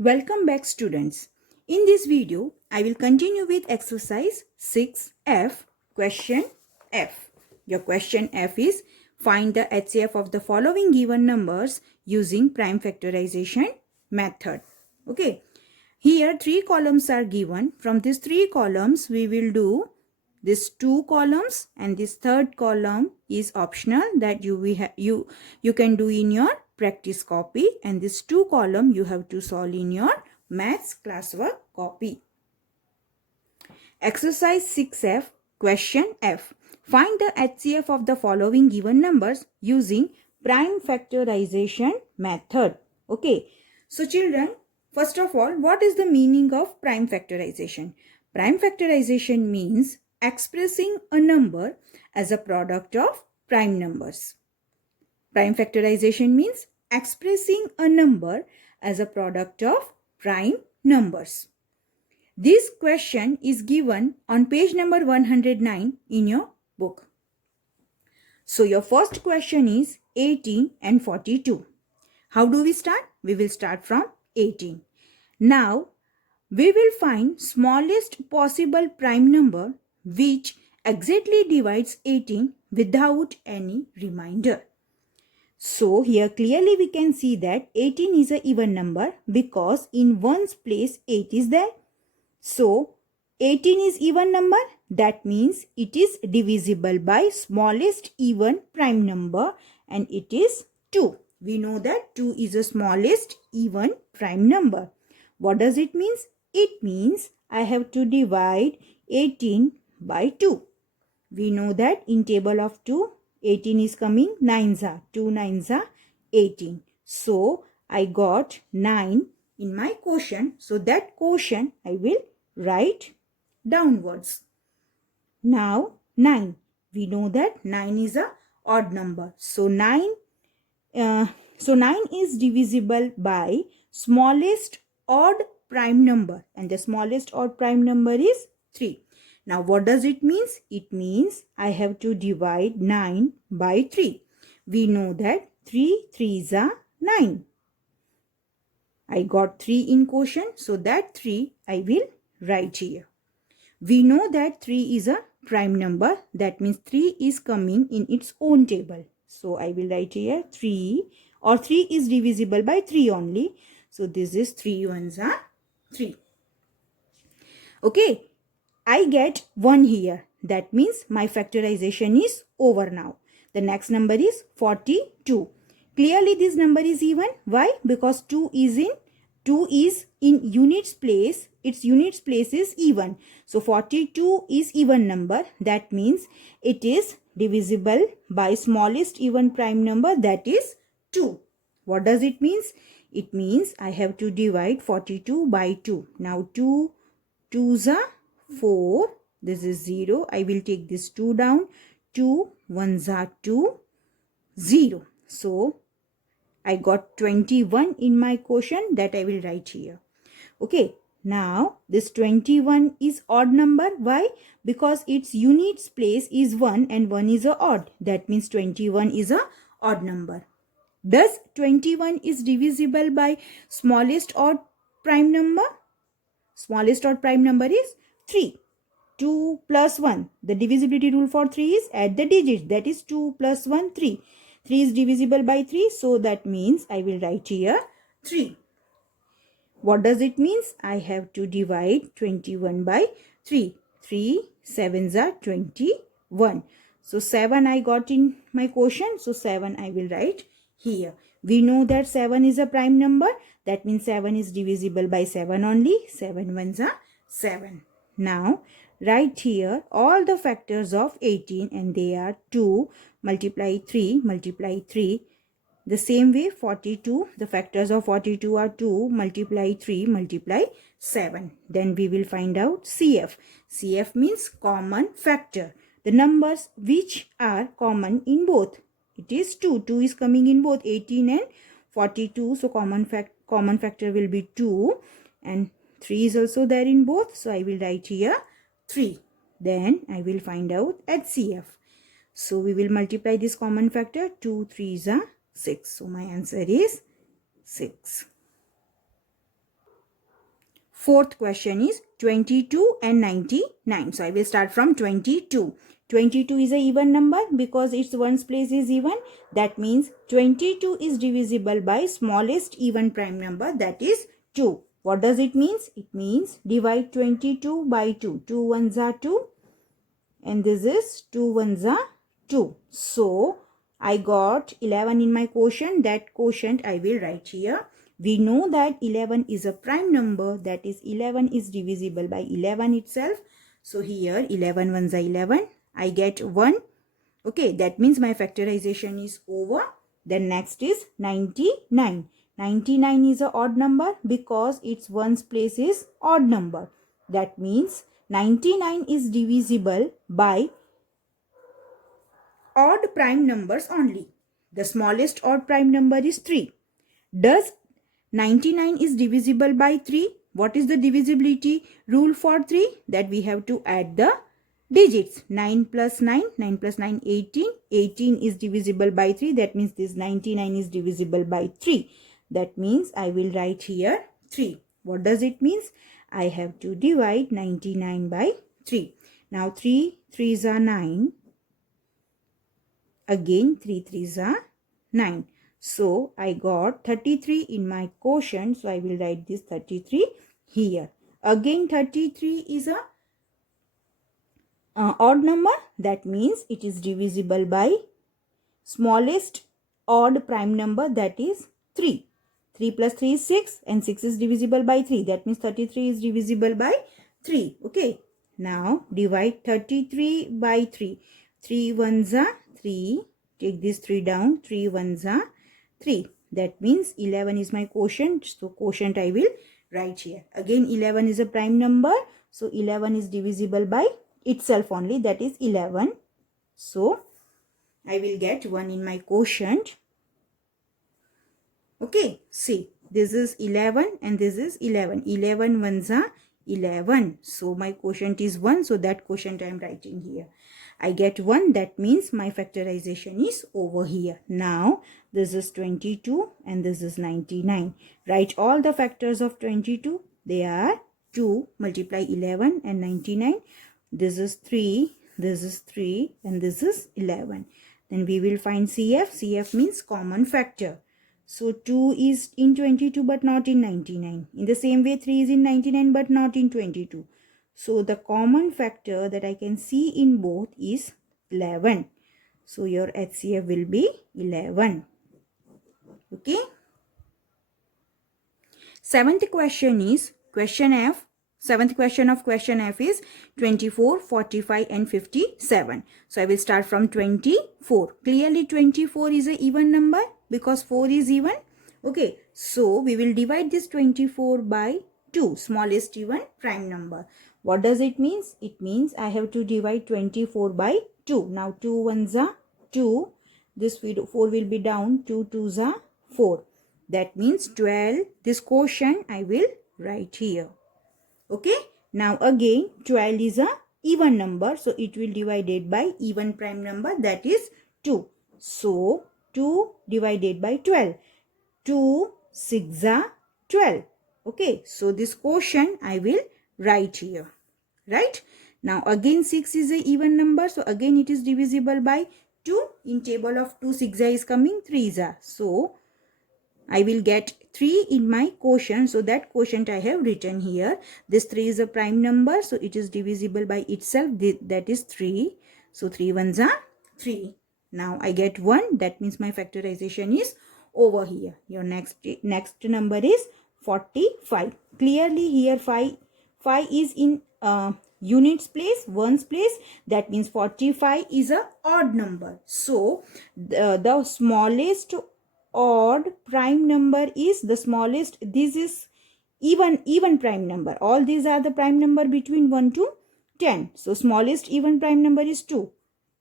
Welcome back, students. In this video, I will continue with exercise 6F, question F. Your question F is find the HCF of the following given numbers using prime factorization method. Okay. Here three columns are given. From these three columns, we will do these two columns, and this third column is optional that you can do in your practice copy, and this two column you have to solve in your maths classwork copy. Exercise 6F, question F. Find the HCF of the following given numbers using prime factorization method. Okay. So children, first of all, what is the meaning of prime factorization? Prime factorization means expressing a number as a product of prime numbers. Prime factorization means expressing a number as a product of prime numbers. This question is given on page number 109 in your book. So your first question is 18 and 42. How do we start? We will start from 18. Now, we will find smallest possible prime number which exactly divides 18 without any remainder. So here clearly we can see that 18 is an even number because in one's place 8 is there. So 18 is even number, that means it is divisible by smallest even prime number, and it is 2. We know that 2 is the smallest even prime number. What does it mean? It means I have to divide 18 by 2. We know that in table of 2, 18 is coming 9s are. 2 9s are 18. So I got 9 in my quotient. So that quotient I will write downwards. Now 9. We know that 9 is a odd number. So 9 is divisible by smallest odd prime number, and the smallest odd prime number is 3. Now what does it mean? It means I have to divide 9 by 3. We know that 3 3s are 9. I got 3 in quotient, so that 3 I will write here. We know that 3 is a prime number. That means 3 is coming in its own table. So I will write here 3, or 3 is divisible by 3 only. So this is 3 ones are 3. Okay. I get 1 here. That means my factorization is over now. The next number is 42. Clearly this number is even. Why? Because 2 is in units place. Its units place is even. So 42 is even number. That means it is divisible by smallest even prime number, that is 2. What does it mean? It means I have to divide 42 by 2. Now 2 2s are 4. This is 0. I will take this 2 down. 2 1s are 2. 0. So I got 21 in my quotient, that I will write here. Okay. Now this 21 is odd number. Why? Because its units place is 1 and 1 is a odd. That means 21 is a odd number. Does 21 is divisible by smallest odd prime number? Smallest odd prime number is 3. 2 plus 1. The divisibility rule for 3 is add the digits. That is 2 plus 1, 3. 3 is divisible by 3. So that means I will write here 3. What does it mean? I have to divide 21 by 3. 3 7s are 21. So 7 I got in my quotient. So 7 I will write here. We know that 7 is a prime number. That means 7 is divisible by 7 only. 7 ones are 7. Now write here all the factors of 18, and they are 2 multiply 3 multiply 3. The same way 42, the factors of 42 are 2 multiply 3 multiply 7. Then we will find out CF. CF means common factor. The numbers which are common in both. It is 2. 2 is coming in both 18 and 42. So common factor will be 2, and 3 is also there in both. So I will write here 3. Then I will find out HCF. So we will multiply this common factor. 2 3s are 6. So my answer is 6. Fourth question is 22 and 99. So I will start from 22. 22 is a even number because its ones place is even. That means 22 is divisible by smallest even prime number, that is 2. What does it mean? It means divide 22 by 2. 2 ones are 2 and this is 2 ones are 2. So I got 11 in my quotient. That quotient I will write here. We know that 11 is a prime number, that is 11 is divisible by 11 itself. So here 11 ones are 11. I get 1. Okay, that means my factorization is over. Then next is 99. 99 is an odd number because its ones place is odd number. That means 99 is divisible by odd prime numbers only. The smallest odd prime number is 3. Does 99 is divisible by 3? What is the divisibility rule for 3? That we have to add the digits. 9 plus 9, 9 plus 9, 18. 18 is divisible by 3. That means this 99 is divisible by 3. That means I will write here 3. What does it mean? I have to divide 99 by 3. Now 3 3s are 9. Again 3 3s are 9. So I got 33 in my quotient. So I will write this 33 here. Again 33 is a odd number. That means it is divisible by smallest odd prime number, that is 3. 3 plus 3 is 6 and 6 is divisible by 3. That means 33 is divisible by 3. Okay. Now divide 33 by 3. 3 ones are 3. Take this 3 down. 3 ones are 3. That means 11 is my quotient. So quotient I will write here. Again 11 is a prime number. So 11 is divisible by itself only, that is 11. So I will get 1 in my quotient. Okay, see, this is 11 and this is 11. 11 ones are 11. So my quotient is 1. So that quotient I am writing here. I get 1. That means my factorization is over here. Now this is 22 and this is 99. Write all the factors of 22. They are 2 multiply 11 and 99. This is 3. This is 3 and this is 11. Then we will find CF. CF means common factor. So 2 is in 22 but not in 99. In the same way 3 is in 99 but not in 22. So the common factor that I can see in both is 11. So your HCF will be 11. Okay. Seventh question is question F. Seventh question of question F is 24, 45 and 57. So I will start from 24. Clearly 24 is an even number because 4 is even. Okay. So we will divide this 24 by 2, smallest even prime number. What does it mean? It means I have to divide 24 by 2. Now 2 ones are 2. This 4 will be down. 2 2s are 4. That means 12. This quotient I will write here. Okay. Now again 12 is a even number. So it will divided by even prime number, that is 2. So 2 divided by 12. 2 6 are 12. Okay. So this quotient I will write here. Right. Now again 6 is a even number. So again it is divisible by 2. In table of 2 6 is coming, 3 are. So I will get 3 in my quotient. So that quotient I have written here. This 3 is a prime number. So it is divisible by itself. That is 3. So 3 ones are 3. Now I get 1. That means my factorization is over here. Your next number is 45. Clearly here 5 is in units place, ones place. That means 45 is a odd number. So the smallest odd prime number is the smallest. This is even prime number. All these are the prime number between 1 to 10. So smallest even prime number is 2.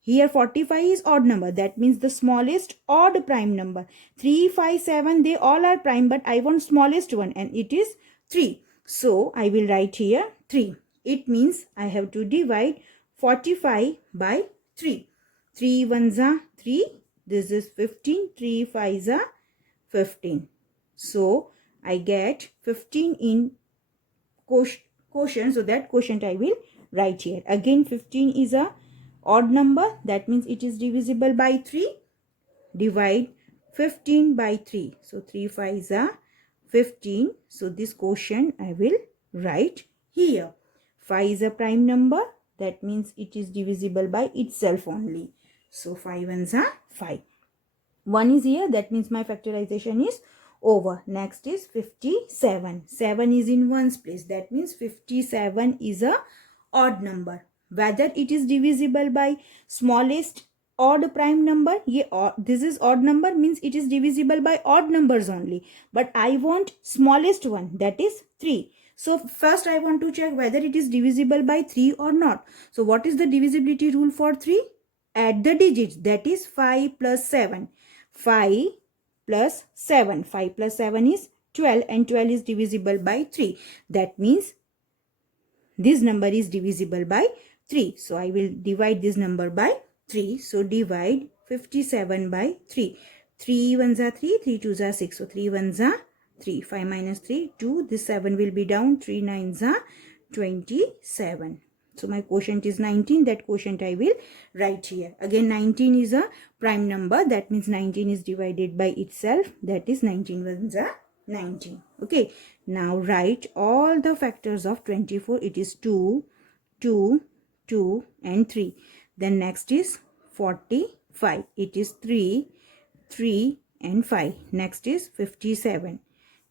Here 45 is odd number. That means the smallest odd prime number. 3, 5, 7, they all are prime, but I want smallest one and it is 3. So I will write here 3. It means I have to divide 45 by 3. 3 ones are 3. This is 15. 3 5s are 15. So I get 15 in quotient, so that quotient I will write here. Again 15 is a odd number, that means it is divisible by 3. Divide 15 by 3. So 3 5s are 15. So this quotient I will write here. 5 is a prime number, that means it is divisible by itself only. So 5 ones are 5. 1 is here, that means my factorization is over. Next is 57. 7 is in ones place, that means 57 is a odd number. Whether it is divisible by smallest odd prime number, this is odd number, means it is divisible by odd numbers only, but I want smallest one, that is 3. So first I want to check whether it is divisible by 3 or not. So what is the divisibility rule for 3? Add the digits, that is 5 plus 7. 5 plus 7. 5 plus 7 is 12 and 12 is divisible by 3. That means this number is divisible by 3. So I will divide this number by 3. So divide 57 by 3. 3 ones are 3, 3 twos are 6. So 3 ones are 3. 5 minus 3, 2. This 7 will be down. 3 nines are 27. So my quotient is 19. That quotient I will write here. Again 19 is a prime number. That means 19 is divided by itself. That is 19 ones are 19. Okay. Now write all the factors of 24. It is 2, 2, 2 and 3. Then next is 45. It is 3, 3 and 5. Next is 57.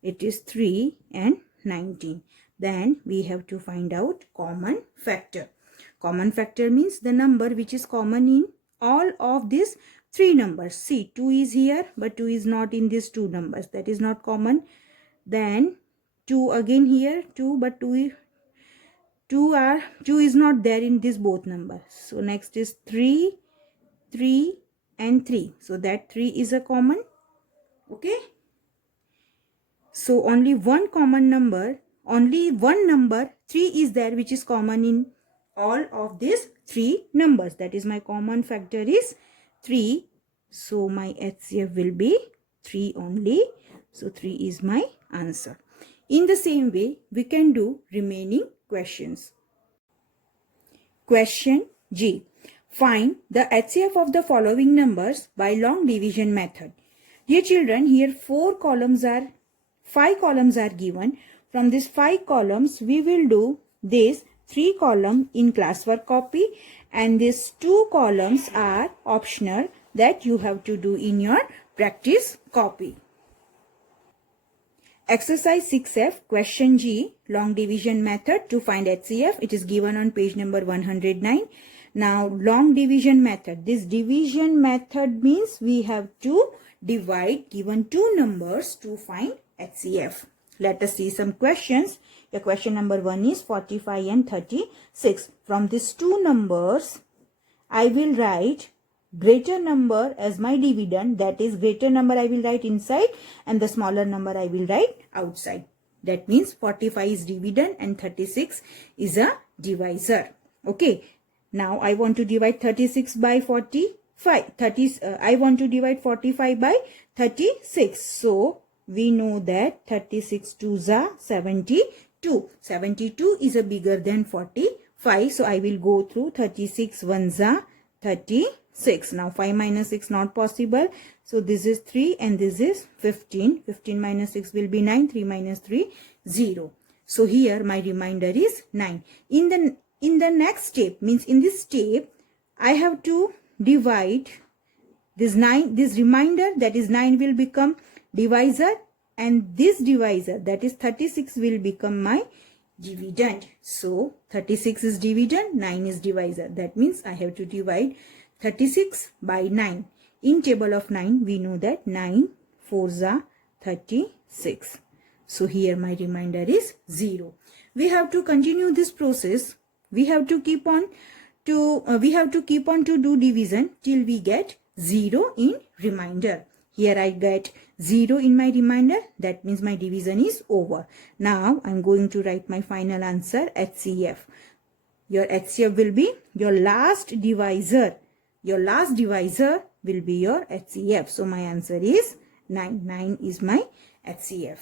It is 3 and 19. Then we have to find out common factor. Common factor means the number which is common in all of these 3 numbers. See, 2 is here, but 2 is not in these 2 numbers. That is not common. Then 2 again here, 2, but 2 is not there in this both numbers. So next is 3, 3 and 3. So that 3 is a common. Okay. So only one common number, only one number 3 is there which is common in all of these 3 numbers. That is my common factor is 3. So my HCF will be 3 only. So 3 is my answer. In the same way, we can do remaining questions. Question G. Find the HCF of the following numbers by long division method. Dear children, here 5 columns are given. From these 5 columns, we will do this 3 column in classwork copy, and these 2 columns are optional that you have to do in your practice copy. Exercise 6F, question G, long division method to find HCF. It is given on page number 109. Now, long division method. This division method means we have to divide given 2 numbers to find HCF. Let us see some questions. The question number 1 is 45 and 36. From these 2 numbers, I will write greater number as my dividend. That is, greater number I will write inside and the smaller number I will write outside. That means 45 is dividend and 36 is a divisor. Okay. Now I want to divide 36 by 45. I want to divide 45 by 36. So we know that 36 2s are 72. 72 is a bigger than 45. So I will go through 36 1s are 36. Now 5 minus 6 not possible. So this is 3 and this is 15. 15 minus 6 will be 9. 3 minus 3, 0. So here my remainder is 9. In the next step, means in this step, I have to divide this 9, this remainder, that is 9 will become divisor, and this divisor, that is 36, will become my dividend. So 36 is dividend, 9 is divisor. That means I have to divide 36 by 9. In table of 9, we know that 9 4s are 36. So here my remainder is 0. We have to continue this process. We have to keep on to do division till we get 0 in remainder. Here I get 0 in my remainder. That means my division is over. Now I am going to write my final answer, HCF. Your HCF will be your last divisor. Your last divisor will be your HCF. So my answer is 9. 9 is my HCF.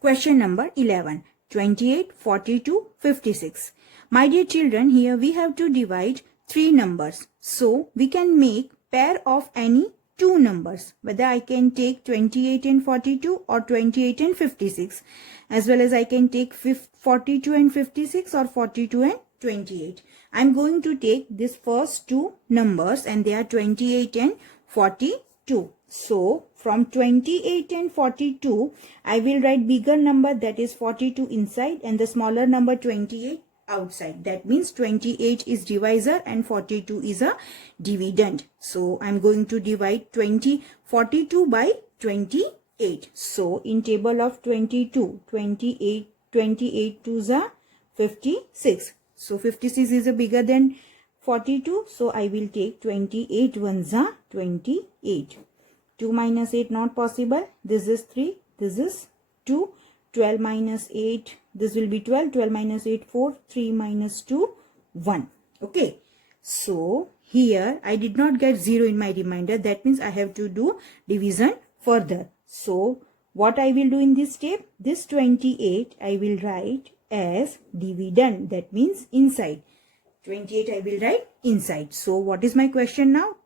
Question number 11. 28, 42, 56. My dear children, here we have to divide three numbers. So we can make pair of any two numbers. Whether I can take 28 and 42 or 28 and 56. As well as I can take 42 and 56 or 42 and 28. I am going to take this first two numbers and they are 28 and 42. So from 28 and 42, I will write bigger number, that is 42, inside, and the smaller number 28 outside. That means 28 is divisor and 42 is a dividend. So I'm going to divide 42 by 28. So in table of 22, 28 twos are 56. So 56 is a bigger than 42. So I will take 28 ones are 28. 2 minus 8 not possible. This is 3. This is 2. 12 minus 8. This will be 12. 12 minus 8, 4. 3 minus 2, 1. Okay. So here I did not get 0 in my remainder. That means I have to do division further. So what I will do in this step? This 28 I will write as dividend. That means inside. 28 I will write inside. So what is my question now?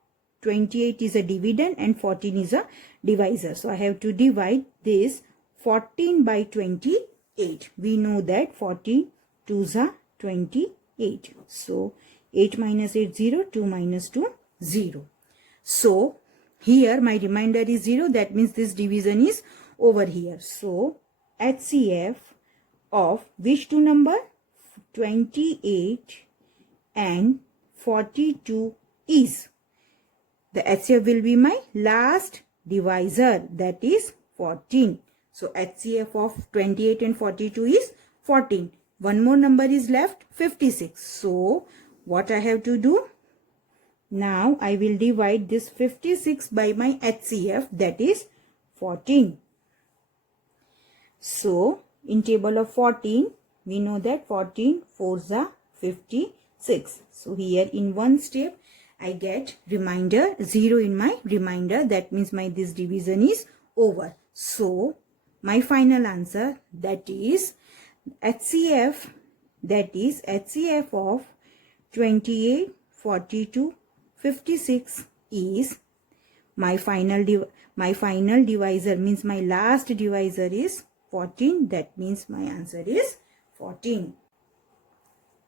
28 is a dividend and 14 is a divisor. So I have to divide this 14 by 28. We know that 14 twos are 28. So 8 minus 8, 0. 2 minus 2, 0. So here my remainder is 0. That means this division is over here. So HCF of which two number? 28 and 42 is. The HCF will be my last divisor, that is 14. So HCF of 28 and 42 is 14. One more number is left, 56. So what I have to do? Now I will divide this 56 by my HCF, that is 14. So in table of 14, we know that 14 4s are 56. So here in one step, I get remainder 0 in my remainder. That means my this division is over. So my final answer, that is HCF, that is HCF of 28, 42, 56 is my final divisor, means my last divisor is 14. That means my answer is 14.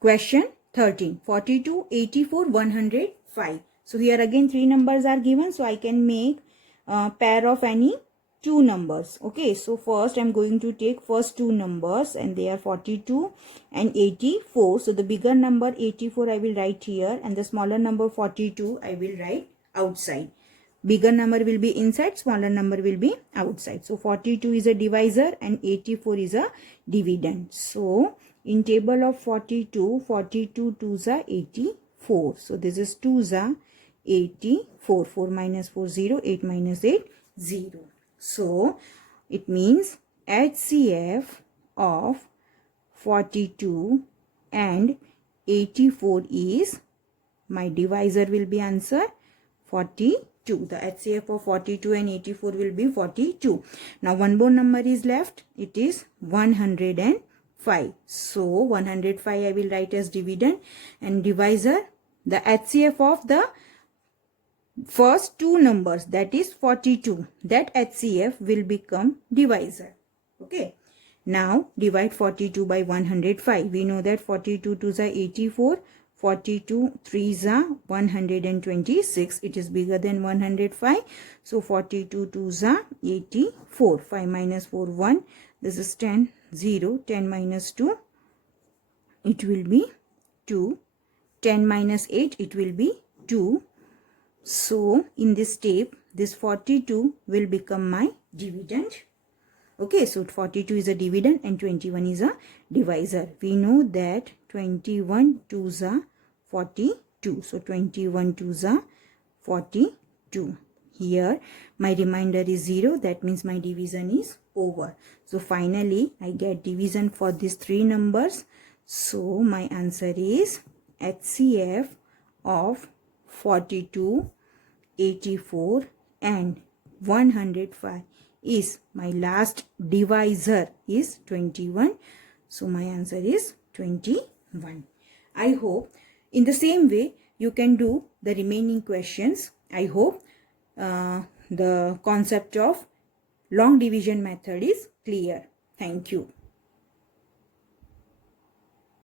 Question 13. 42, 84, 105. So here again three numbers are given. So I can make a pair of any two numbers. Okay. So first I'm going to take first two numbers and they are 42 and 84. So the bigger number 84 I will write here and the smaller number 42 I will write outside. Bigger number will be inside, smaller number will be outside. So 42 is a divisor and 84 is a dividend. So in table of 42, 42 twos are 84. So this is 2s are 84. 4 minus 4, 0. 8 minus 8, 0. So it means HCF of 42 and 84 is, my divisor will be answer 42. The HCF of 42 and 84 will be 42. Now one more number is left. It is 105. So 105 I will write as dividend and divisor. The HCF of the first two numbers, that is 42. That HCF will become divisor. Okay. Now divide 42 by 105. We know that 42 twos are 84. 42 3s are 126. It is bigger than 105. So 42 2s are 84. 5 minus 4, 1. This is 10, 0. 10 minus 2, it will be 2. 10 minus 8, it will be 2. So in this step, this 42 will become my dividend. Okay, so 42 is a dividend and 21 is a divisor. We know that 21 twos are 42. So 21 twos are 42. Here my remainder is 0. That means my division is over. So finally I get division for these three numbers. So my answer is HCF of 42, 84 and 105 is, my last divisor is 21. So my answer is 21. I hope in the same way you can do the remaining questions. I hope the concept of long division method is clear. Thank you.